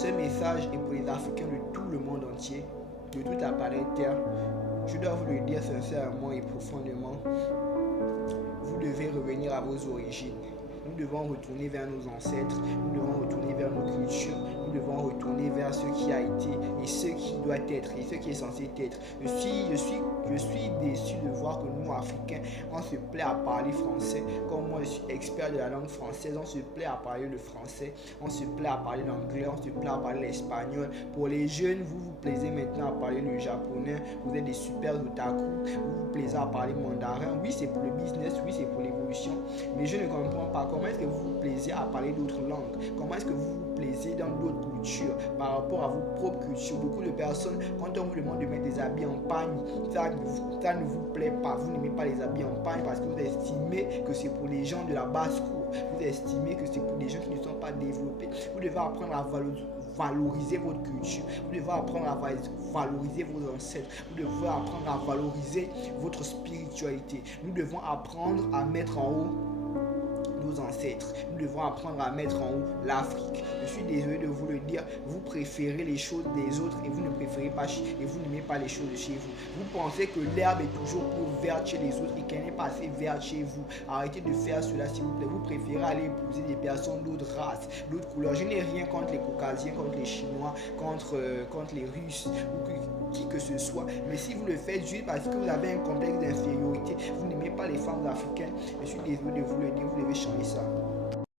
Ce message est pour les Africains de tout le monde entier, de toute la planète Terre. Je dois vous le dire sincèrement et profondément. Vous devez revenir à vos origines. Nous devons retourner vers nos ancêtres, nous devons retourner vers nos cultures, nous devons retourner vers ce qui a été et ce qui doit être et ce qui est censé être. Je suis déçu de voir que nous, Africains, on se plaît à parler français. Comme moi, je suis expert de la langue française, on se plaît à parler le français, on se plaît à parler l'anglais, on se plaît à parler l'espagnol. Pour les jeunes, vous vous plaisez maintenant à parler le japonais, vous êtes des super otaku, vous vous plaisez à parler mandarin. Oui, c'est pour le business, oui, c'est pour l'évolution, mais je ne comprends pas. Comment est-ce que vous vous plaisez à parler d'autres langues? Comment est-ce que vous vous plaisez dans d'autres cultures par rapport à vos propres cultures? Beaucoup de personnes, quand on vous demande de mettre des habits en pagne, ça ne vous plaît pas. Vous n'aimez pas les habits en pagne parce que vous estimez que c'est pour les gens de la basse-cour. Vous estimez que c'est pour les gens qui ne sont pas développés. Vous devez apprendre à valoriser votre culture. Vous devez apprendre à valoriser vos ancêtres. Vous devez apprendre à valoriser votre spiritualité. Nous devons apprendre à mettre en haut nos ancêtres. Nous devons apprendre à mettre en haut l'Afrique. Je suis désolé de vous le dire, vous préférez les choses des autres et vous ne préférez pas et vous n'aimez pas les choses de chez vous. Vous pensez que l'herbe est toujours plus verte chez les autres et qu'elle n'est pas assez verte chez vous. Arrêtez de faire cela s'il vous plaît. Vous préférez aller épouser des personnes d'autres races, d'autres couleurs. Je n'ai rien contre les Caucasiens, contre les Chinois, contre les Russes ou qui que ce soit. Mais si vous le faites juste parce que vous avez un complexe d'infériorité, vous n'aimez pas les femmes africaines, je suis désolé de vous le dire, vous devez changer ça.